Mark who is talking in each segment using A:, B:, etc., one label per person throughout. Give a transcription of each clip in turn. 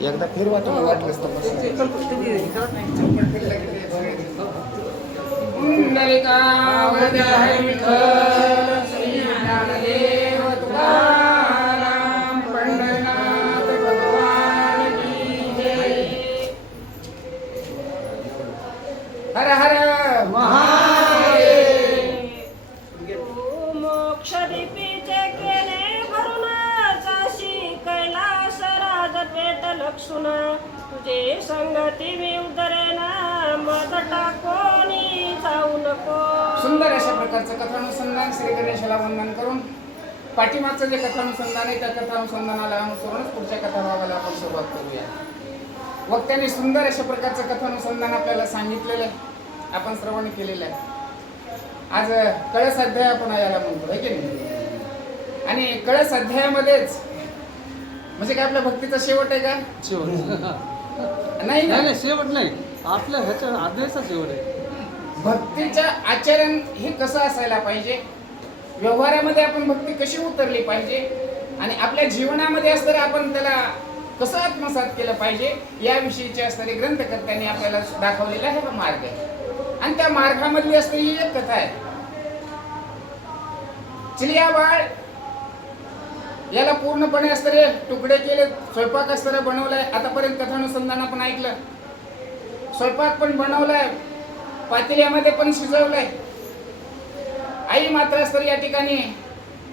A: एकदा फिरवा तुम्ही वाटलंच तर
B: संगती मी उदरेना मद टाकोनी जाऊ नको
C: सुंदर अशा प्रकारचं कथानुसंधान श्री गणेशाला वंदन करून पाठीमागचं जे कथानुसंधान आहे त्या कथानुसंधानाला अनुसरूनच पुढच्या कथाभागाला आपण सुरुवात करूया. वक्त्याने सुंदर अशा प्रकारचं कथानुसंधान आपल्याला सांगितलेलं आहे. आपण श्रवण केलेलं आहे. आज कळस अध्याय आपण याला म्हणतो आहे की नाही? आणि कळस अध्यायामध्येच म्हणजे काय आपल्या भक्तीचा शेवट आहे का?
D: शेवट.
C: नाही
D: नाही. शेवट नाही. आपल्या ह्याच्या आधीचा शेवट आहे
C: भक्तीचं आचरण हे कसं असायला पाहिजे? व्यवहारामध्ये आपण भक्ती कशी उतरली पाहिजे? आणि आपल्या जीवनामध्ये असताना आपण त्याला कसं आत्मसात केलं पाहिजे? याविषयीचे असणारे ग्रंथकर्त्यांनी आपल्याला दाखवलेला आहे हा मार्ग. आहे आणि त्या मार्गामधली असणारी एक कथा आहे. चिलिया बाळ याला पूर्णपणे असणारे तुकडे केले स्वयंपाक असताना बनवलाय. आतापर्यंत कथानुसंधान आपण ऐकलं. स्वयंपाक पण बनवलाय. पातेल्यामध्ये पण शिजवलंय. आई मात्र असतर या ठिकाणी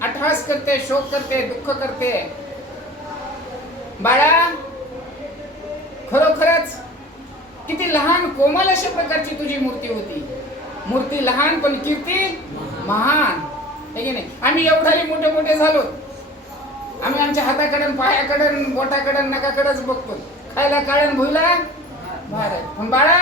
C: अठहास करते शोक करते दुःख करते. बाळा खरोखरच किती लहान कोमल अशा प्रकारची तुझी मूर्ती होती. मूर्ती लहान पण कीर्ती महान. है की नाही? आम्ही एवढाही मोठे मोठे झालो. आम्ही आमच्या हाताकडे पायाकडे बोटाकडे नकाकडेच बघतो. खायला काळण भुईला? भारत पण बाळा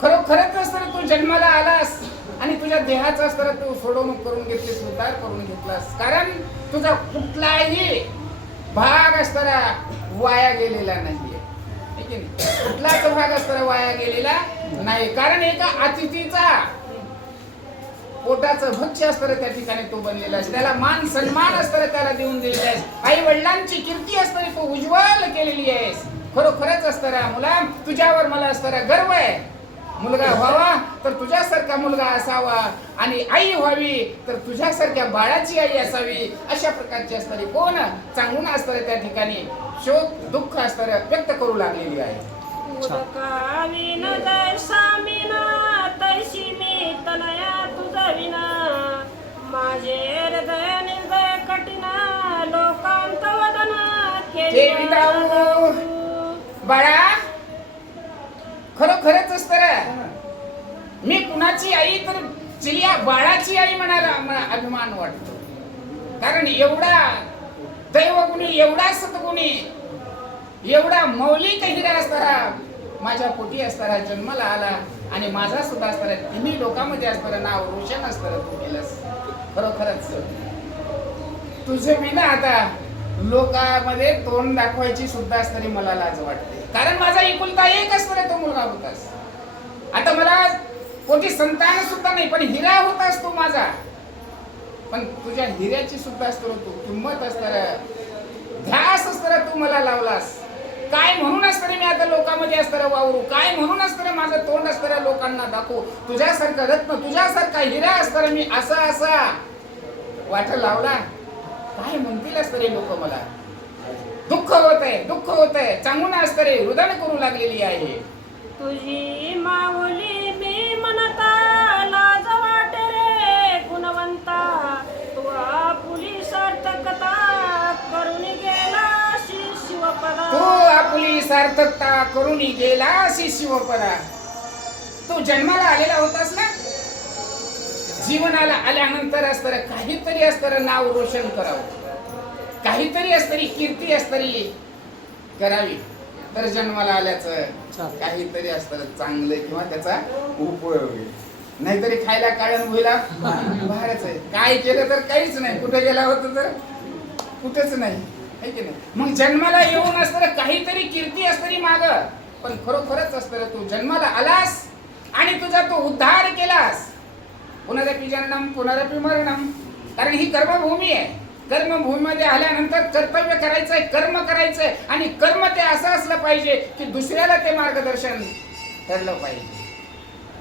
C: खरोखरच असताना तू जन्माला आलास आणि तुझ्या देहाचा असताना तू सोडवणूक करून घेतलीस उद्धार करून घेतलास कारण तुझा कुठलाही भाग असताना वाया गेलेला नाहीये. कुठलाच भाग असताना वाया गेलेला नाही. कारण एका अतिथीचा पोटाचं भक्ष्य असतं त्या ठिकाणी तो बनलेला आहेस त्याला मान सन्मान असतं त्याला देऊन दिलेला आहेस आई वडिलांची कीर्ती असताना तू उज्ज्वल केलेली आहेस. खरोखरच असताना मुला. तुझ्यावर मला असताना गर्व आहे. मुलगा व्हावा तर तुझ्यासारखा मुलगा असावा आणि आई व्हावी तर तुझ्यासारख्या बाळाची आई असावी. अशा प्रकारची असणारी कोण चांगून असताना त्या ठिकाणी? शोक दुःख असताना व्यक्त करू लागलेली आहे.
B: माझे हृदय निर्दय कठिना लोकांत वदना.
C: बाळा खरोखरच असत मी कुणाची आई तर चिलिया बाळाची आई म्हणायला अभिमान वाटतो. कारण एवढा दैवगुणी एवढा सतगुणी एवढा मौलिक हिरा असताना माझ्या पोटी असताना जन्माला आला आणि माझा सुद्धा असताना तिन्ही लोकांमध्ये असताना नाव रोशन असताना तू केलंस. खरोखरच. तुझे विना आता लोकांमध्ये तोंड दाखवायची सुद्धा असणारी मला लाज वाटते. कारण माझा एकुलता एक असणारा तो मुलगा होतास आता मला कोणती संतान सुद्धा नाही पण हिरा होतास तू माझा. पण तुझ्या हिऱ्याची सुद्धा असतो तू. किंमत असणारा ध्यास असताना तू मला लावलास काय म्हणून असताना मी आता लोकांमध्ये असताना वावरू. काय म्हणून असताना माझं तोंड असताना लोकांना दाखवू? तुझ्यासारखं रत्न तुझ्यासारखा हिरा असताना मी असा असा. वाट लावला? काय म्हणतील असणारे लोक मला? दुःख होत आहे दुःख होत आहे चांगून असणारे हृदय करू लागलेली आहे.
B: तुझी माऊली मी म्हणता तू आपली सार्थकता करून गेला
C: अशी शिवपरा तू जन्माला आलेला होतास ना? जीवनाला आल्यानंतर असतर काहीतरी असतर नाव रोशन करावं. काहीतरी असतरी कीर्ती असतरी करावी. तर जन्माला आल्याचं. काहीतरी असतं चांगलं किंवा त्याचा उपयोग होईल नाहीतरी खायला काढून होईला बाहेरच आहे. काय केलं तर काहीच नाही. कुठे गेला होता तर? कुठेच नाही. है की नाही? मग जन्माला येऊन असतं काहीतरी कीर्ती असतरी माग. पण खरोखरच असतं तू जन्माला आलास आणि तुझा तो उद्धार केलास. पुनरपी जन्म पुनरपी मरणम. कारण ही कर्मभूमी आहे. कर्मभूमीमध्ये आल्यानंतर कर्तव्य करायचंय कर्म करायचंय. आणि कर्म ते असं असलं पाहिजे की दुसऱ्याला ते मार्गदर्शन ठरलं पाहिजे.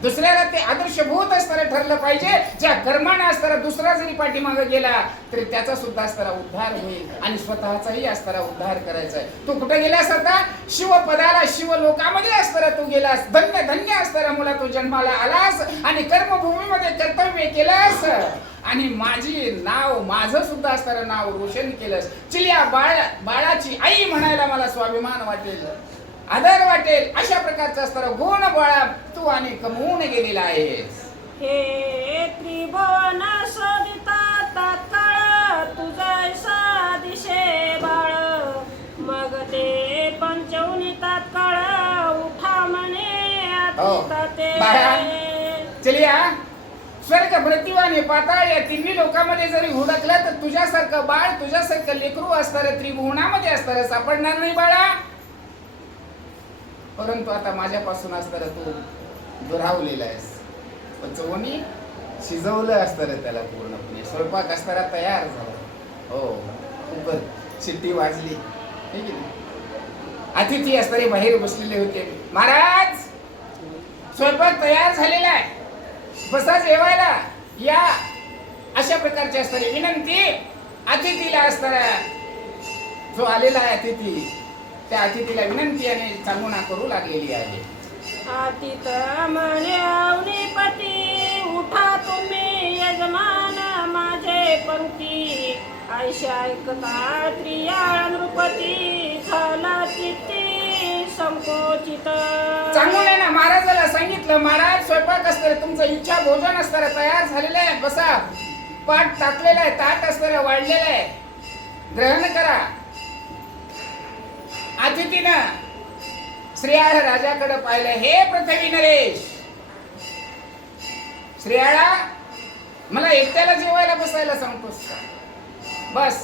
C: दुसऱ्याला ते आदर्शभूत असताना ठरलं पाहिजे. ज्या कर्माने असताना दुसरा जरी पाठीमागं गेला तरी त्याचा सुद्धा असताना उद्धार होईल आणि स्वतःचाही असताना उद्धार करायचा आहे. तू कुठे गेलास आता? शिवपदाला शिव लोकामध्ये असताना तू गेलास. धन्य धन्य असताना मुला तू जन्माला आलास आणि कर्मभूमीमध्ये कर्तव्य केलंस. आणि माझी नाव माझं सुद्धा असताना नाव रोशन केलंस. चिल्या बाळा बाळाची आई म्हणायला मला स्वाभिमान वाटेल. आदर वाटेल अशा प्रकारचा असताना गुण बाळा तू आणि कमवून गेलेला आहेस.
B: हे त्रिभुवन शोधिता तात्काळ तुझा दिशे बाळ. मग ते पंचवनी तात्काळ उठा म्हणे
C: हो. चलिया. स्वर्ग आणि पाताळ या तिन्ही लोकांमध्ये जरी हुडकलं तर तुझ्यासारखं बाळ तुझ्यासारखं लेकरू असणार त्रिभुवनामध्ये असणार सापडणार नाही बाळा. परंतु आता माझ्यापासून असताना तू दुरावलेला आहेस. पंचवणी शिजवलं असतं त्याला पूर्णपणे. स्वयंपाक असताना तयार झाला. हो कुकर शिट्टी वाजली. ठीक आहे अतिथी असताना बाहेर बसलेले होते. महाराज! स्वयंपाक तयार झालेला आहे. बसा जेवायला. या. अशा प्रकारची असणारी विनंती. अतिथीला असताना जो आलेला आहे अतिथी त्या अतिथीला विनंती आणि सांगून करू लागलेली आहे.
B: अतीत म्हणे अवनीपती उठा तुम्ही यजमान माझे पंक्ती. ऐशा ऐकता त्रियाळ नृपती झाला चित्ती संकोचित.
C: आहे ना महाराजाला सांगितलं महाराज स्वयंपाक असतं तुमचं इच्छा भोजन असतं तयार झालेलं आहे बसा. पाठ टाकलेलं आहे ताट असतं वाढलेलं आहे. ग्रहण करा. अतिथीनं श्रेयाळ राजाकडे पाहिलं. हे पृथ्वी नरेश. श्रेयाळा मला एकट्याला जेवायला बसायला सांगतोस बस.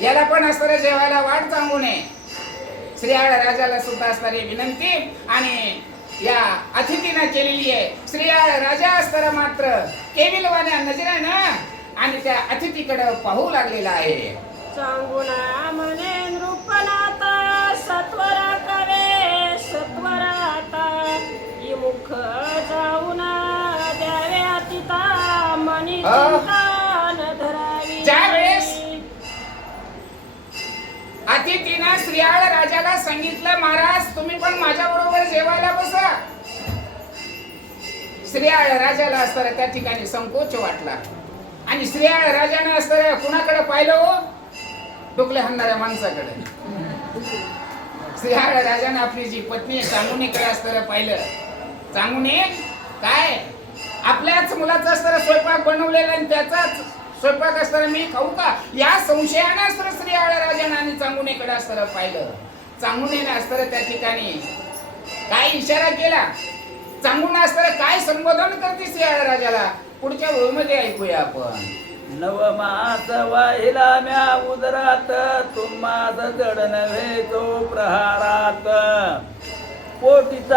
C: याला पण असताना जेवायला वाट सांगू नये. श्रेयाळ राजाला सुद्धा असणारी विनंती आणि या अतिथीनं केलेली आहे. श्रेयाळ राजा असताना मात्र केविलवाण्या नजरेनं आणि त्या अतिथीकडे पाहू लागलेला आहे.
B: सांगू ना
C: म्हणे. सांगितलं महाराज तुम्ही पण माझ्या बरोबर जेवायला बसा. श्रेयाळ राजाला असताना त्या ठिकाणी संकोच वाटला. आणि श्रेयाळ राजाने असताना कुणाकडे पाहिलं हो? डोकले हाणणाऱ्या माणसाकडे. श्रेयाळ राजाने आपली जी पत्नी आहे चांगुनीकडे असताना पाहिलं. चांगुनी काय? आपल्याच मुलाचा असताना स्वयंपाक बनवलेला आणि त्याचाच स्वयंपाक असताना मी खाऊ का? या संशयाने असताना श्री राजाने आणि चांगुनेकडे असताना पाहिलं. चांगून येणं असताना त्या ठिकाणी. काय इशारा केला? चांगून असताना काय संबोधन करते श्री राजाला? पुढच्या ओळीमध्ये ऐकूया आपण.
E: नव मास वाहिला म्या उदरात तुम्हास जड नव्हे तो प्रहारात. पोटीचा